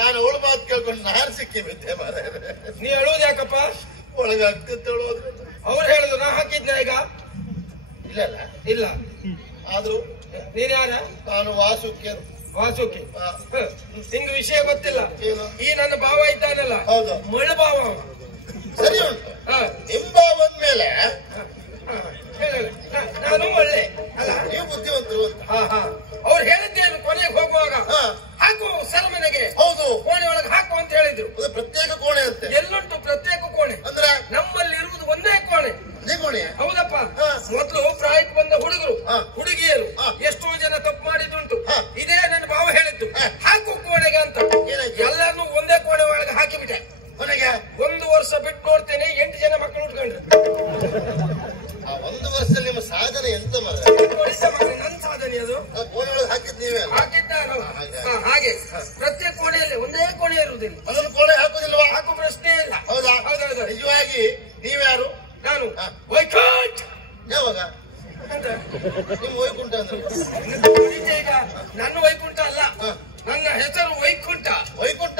ನಾನು ಅವಳ ಮಾತು ಕೇಳ್ಕೊಂಡು ನಾನು ಸಿಕ್ಕಿ ಬಿದ್ದೆ ಮಾರ. ನೀ ಹೇಳುವುದು ಯಾಕಪ್ಪ? ಒಳಗಾಗ್ತದೆ ಹೇಳೋದು. ಅವ್ರು ಹೇಳುದು ನಾ ಹಾಕಿದ್ನ ಈಗ ಇಲ್ಲ ಇಲ್ಲ. ಆದ್ರೂ ನೀನ್ ಯಾರ? ನಾನು ವಾಸುಕಿ. ವಾಸುಕಿ ನಿಂಗೆ ವಿಷಯ ಗೊತ್ತಿಲ್ಲ. ಈ ನನ್ನ ಭಾವ ಇದ್ದಾನಲ್ಲ, ಹೌದು, ಮುಳ್ಳು ಭಾವ. ಸರಿ ಉಂಟು. ನಿಂಬಾವಂದ ಮೇಲೆ ನಾನು ಒಳ್ಳೆ ಅಲ್ಲ, ನೀವು ಬುದ್ಧಿವಂತರು ಅಂತ. ಅವ್ರು ಹೇಳಿದ್ದೇನು ಕೊನೆಗೆ ಹೋಗುವಾಗ? ಹಾಕು ಸರಮನೆಗೆ. ಹೌದು, ಕೋಣೆ ಒಳಗೆ ಹಾಕು ಅಂತ ಹೇಳಿದ್ರು. ಪ್ರತ್ಯೇಕ ಕೋಣೆ ಅಂತೆ. ಎಲ್ಲುಂಟು ಪ್ರತ್ಯೇಕ ಕೋಣೆ? ಅಂದ್ರೆ ನಮ್ಮಲ್ಲಿ ಇರುವುದು ಒಂದೇ ಕೋಣೆ. ಹೌದಪ್ಪ. ಮೊದಲು ಪ್ರಾಯಕ್ಕೆ ಬಂದ ಹುಡುಗರು ಹುಡುಗಿಯರು ಎಷ್ಟೋ ಜನ ತಪ್ಪು ಮಾಡಿದ್ದುಂಟು. ಇದೇ ನನ್ನ ಭಾವ ಹೇಳಿದ್ದು, ಹಾಕು ಕೋಣೆಗೆ ಅಂತ. ಎಲ್ಲಾನು ಒಂದೇ ಕೋಣೆ ಒಳಗೆ ಹಾಕಿಬಿಟ್ಟೆ. ಕೊನೆಗೆ 1 ವರ್ಷ ಬಿಟ್ಟು ನೋಡ್ತೇನೆ 8 ಜನ ಮಕ್ಕಳು ಉಟ್ಕೊಂಡ್ರು. 1 ವರ್ಷದಲ್ಲಿ ನಿಮ್ಮ ಸಾಧನೆ ಎಂತ ಮಗ? ನನ್ನ ಸಾಧನೆ ಅದು. ಕೋಣೆ ಒಳಗೆ ಹಾಕಿದ್ ನೀವೇ ಹಾಕಿದ್ದಾನು. ಹಾಗೆ ಪ್ರತ್ಯೇಕ ಕೋಣೆಯಲ್ಲಿ ಒಂದೇ ಕೋಣೆ ಇರುವುದಿಲ್ಲ. ಅದೊಂದು ಕೋಣೆ ಹಾಕುದಿಲ್ವಾ? ಹಾಕೋ ಪ್ರಶ್ನೆ ಇಲ್ಲ. ಹೌದಾ? ಹೌದೌದು. ನಿಜವಾಗಿ ನೀವ್ಯಾರು? ನಾನು ವೈಕುಂಠ. ಯಾವಾಗ ನಿಮ್ ವೈಕುಂಠ ಅಂದ್ರೆ? ಈಗ ನನ್ನ ವೈಕುಂಠ ಅಲ್ಲ, ನನ್ನ ಹೆಸರು ವೈಕುಂಠ. ವೈಕುಂಠ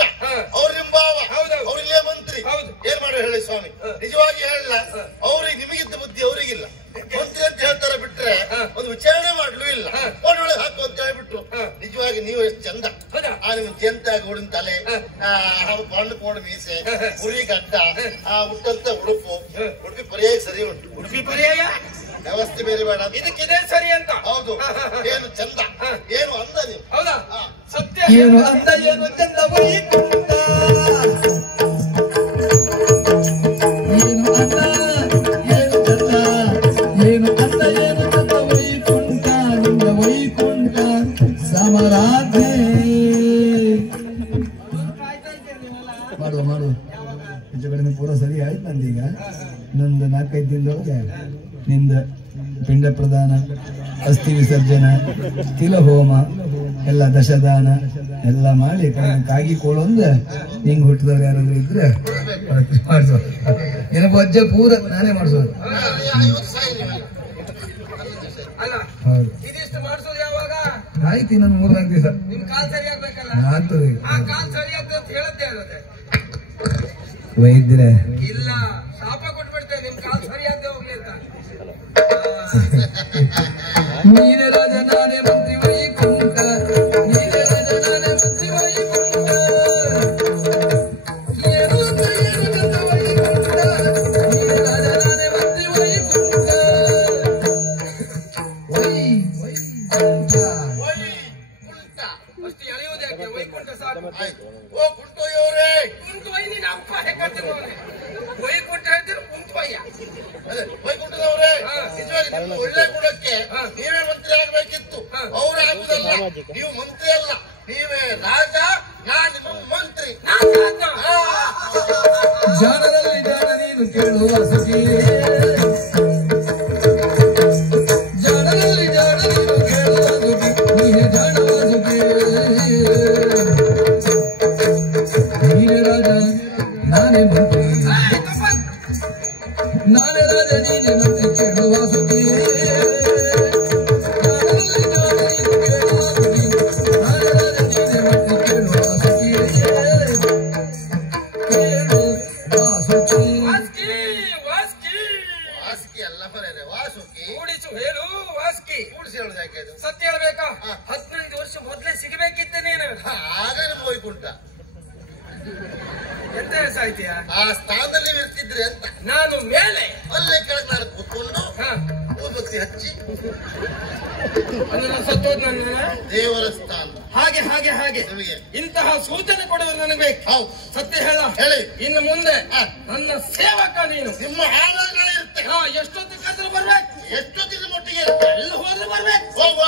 ಅವ್ರು ನಿಮ್ ಭಾವ. ಹೌದೌದು. ಅವ್ರು ಇಲ್ಲೇ ಮಂತ್ರಿ. ಹೌದು. ಏನ್ ಮಾಡೋ ಹೇಳಿ ಸ್ವಾಮಿ? ನಿಜವಾಗಿ ಹೇಳಲ್ಲ, ಅವ್ರಿಗೆ ನಿಮಗಿದ್ದ ಬುದ್ಧಿ ಅವ್ರಿಗಿಲ್ಲ. ಮಂತ್ರಿ ಅಂತ ಹೇಳ್ತಾರೆ ಬಿಟ್ರೆ ಒಂದು ವಿಚಾರಣೆ ಮಾಡ್ಲು ಇಲ್ಲ. ಕೋಣೆಯೊಳಗೆ ಹಾಕು ಅಂತ ಹೇಳ್ಬಿಟ್ರು. ನಿಜವಾಗಿ ನೀವು ಎಷ್ಟು ಚಂದ. ನಿಮ್ಗೆ ಜಂತಾಗಿ ಉಳಿದ ತಲೆ, ಬಣ್ಣ ಕೋಣ ಮೀಸೆ, ಉರಿ ಗಡ್ಡ, ಉಟ್ಟಂತ ಉಡುಪು ಪರ್ಯಾಯ ಸರಿ ಉಂಟು. ಉಡುಪಿ ಪರ್ಯಾಯ ವ್ಯವಸ್ಥೆ ಬೇರೆ ಬೇಡ. ಇದಕ್ಕಿದೆ ಸರಿ ಅಂತ. ಹೌದು. ಏನು ಚಂದ, ಏನು ಅಂದ ನೀವು. ಹೌದಾ? ಸತ್ಯ. ಏನು ಅಂದ, ಏನು ಚಂದ ವೈಕುಂಠ. ಏನು ಅಂದ, ಏನು ಚಂದ, ಏನು ಅಂದ, ಏನು ಚಂದ ವೈಕುಂಠ. ನಿನ್ನ ವೈಕುಂಠ ಸಮರಾಧೆ. ಮಾಡುವ ಹೆಚ್ಚು ಕಡಿಮೆ ಪೂರ ಸರಿ ಆಯ್ತು ನಂದೀಗ. ಇನ್ನೊಂದು 4-5 ದಿನದೊಳಗೆ ನಿಂದ ಪಿಂಡ ಪ್ರದಾನ, ಅಸ್ಥಿ ವಿಸರ್ಜನ, ತಿಲ ಹೋಮ ಎಲ್ಲ ದಶದಾನ ಎಲ್ಲ ಮಾಡಿ ಕಾಗಿ ಕೋಳೊಂದು ಹಿಂಗ್ ಹುಟ್ಟಿದವ್ರು ಯಾರಾದ್ರೂ ಇದ್ರೆ ಮಾಡಿಸೋ. ಏನಪ್ಪ ಅಜ್ಜ ಪೂರ ನಾನೇ ಮಾಡಿಸೋದು. ಹೌದು. ಇದಿಷ್ಟು ಮಾಡಿಸೋದು ಯಾವಾಗ? ಆಯ್ತು, ಇನ್ನೊಂದು 3-4 ದಿವಸ. ನಿಮ್ ಕಾಲ್ ಸರಿ ಆಗ್ಬೇಕಲ್ಲ? ಆಗ್ತದೆ. ಆ ಕಾಲ್ ಸರಿ ಆಗ್ತದೆ ಅಂತ ಹೇಳದ್ದೇ ಹೇಳದೆ ವೈದ್ಯರೇ. ಇಲ್ಲ, ಶಾಪ ಕೊಟ್ಬಿಡ್ತೇನೆ ನಿಮ್ ಕಾಲ್ ಸರಿ ಆಗದೆ ಹೋಗ್ಲಿ ಅಂತ. ನೀನೇ ರಾಜ ನಾನೇ ಮಂತ್ರಿ ವೈಕುಂಠ. ನೀನೇ ರಾಜ ನಾನೇ ಮಂತ್ರಿ ವೈಕುಂಠ. ಏನು ಅಂತ ಏನು ಚಂದ ವೈಕುಂಠ. ನೀನೇ ರಾಜ ನಾನೇ ಮಂತ್ರಿ ವೈಕುಂಠ. ವೈಕುಂಠ ಅಷ್ಟು ಎಳೆಯುವುದೇ ವೈಕುಂಠ ಸಾಕು. ಓ ಕುಂಟೋಯ್ಯವರೇ, ಕುಂಟು ವೈ ನಿನ್ನ ಅಪ್ಪ ಹೆಕ್ಕಂತ ವೈಕುಂಠ ಹೇಳ್ತೀರಿ ಕುಂಟು ವಯ್ಯ. ವೈಕುಂಠದವರೇ, ನಿಜವಾಗಿ ನಿಮ್ಮ ಒಳ್ಳೆ ಗುಣಕ್ಕೆ ನೀವೇ ಮಂತ್ರಿ ಆಗ್ಬೇಕಿತ್ತು. ಅವ್ರು ಆಗುದಲ್ಲ, ನೀವು ಮಂತ್ರಿ ಅಲ್ಲ, ನೀವೇ ರಾಜ, ನಾನು ನಿಮ್ಮ ಮಂತ್ರಿ. ಜಾಣರಲ್ಲಿ ಜಾಣ ನೀನು ಕೇಳುವ ಸುಖಿ. ಜಾಣರಲ್ಲಿ ಜಾಣ ನೀನು ಕೇಳುವ ಸುಖಿ. ನೀನೇ ಜಾಣವ ಸುಖಿ. ನೀನೇ ರಾಜ ನಾನೇ ಮಂತ್ರಿ. ನಾನೇ ರಾಜ ನೀನೇ ಮಂತ್ರಿ ಕೇಳುವ ಸುಖಿ. ಜಾಣರಲ್ಲಿ ಜಾಣ ನೀನು ಕೇಳುವ ಸುಖಿ. ನಾನೇ ರಾಜ ನೀನೇ ಮಂತ್ರಿ ಕೇಳುವ ಸುಖಿ. ವಾಸುಕಿ ಅಲ್ಲ ಬರೇನೆ, ವಾಸುಕಿ. ಕೂಡಿಸು ಹೇಳು ವಾಸ್ಕಿ. ಕೂಡಿಸಿ ಹೇಳುದು ಯಾಕೆ ಅದು? ಸತ್ಯ ಹೇಳ್ಬೇಕಾ? 15 ವರ್ಷ ಮೊದ್ಲೇ ಸಿಗಬೇಕಿತ್ತು ನೀನು. ಆಗ ನಿಮ್ಮ ವೈಕುಂಠ. ಎಂತ ಸಾಯ್ತೀಯ? ಆ ಸ್ಥಾನದಲ್ಲಿ ಇರ್ತಿದ್ರಿ ಅಂತ. ನಾನು ಮೇಲೆ ಅಲ್ಲೇ ಕೆಳಗೆ ನಾನು ಕೂತ್ಕೊಂಡು ಊದುಬತ್ತಿ ಹಚ್ಚಿ ಸತ್ತೋದ್ ನನ್ನ ದೇವರ ಸ್ಥಾನ. ಹಾಗೆ ಹಾಗೆ ಹಾಗೆ ನಿಮಗೆ ಇಂತಹ ಸೂಚನೆ ಕೊಡೋದು ನನಗೆ ಬೇಕು. ಹೌದು, ಸತ್ಯ ಹೇಳ. ಹೇಳಿ. ಇನ್ನು ಮುಂದೆ ನನ್ನ ಸೇವಕ ನೀನು. ನಿಮ್ಮ ಹಾಳಾಗ ಇರುತ್ತೆ. ಎಷ್ಟೊತ್ತಿಗಾದ್ರೂ ಬರ್ಬೇಕು, ಎಷ್ಟೊತ್ತಿನ ಮಟ್ಟಿಗೆ ಇರುತ್ತೆ. ಎಲ್ಲಿ ಹೋದ್ರೂ ಬರ್ಬೇಕು. ಹೋಗುವ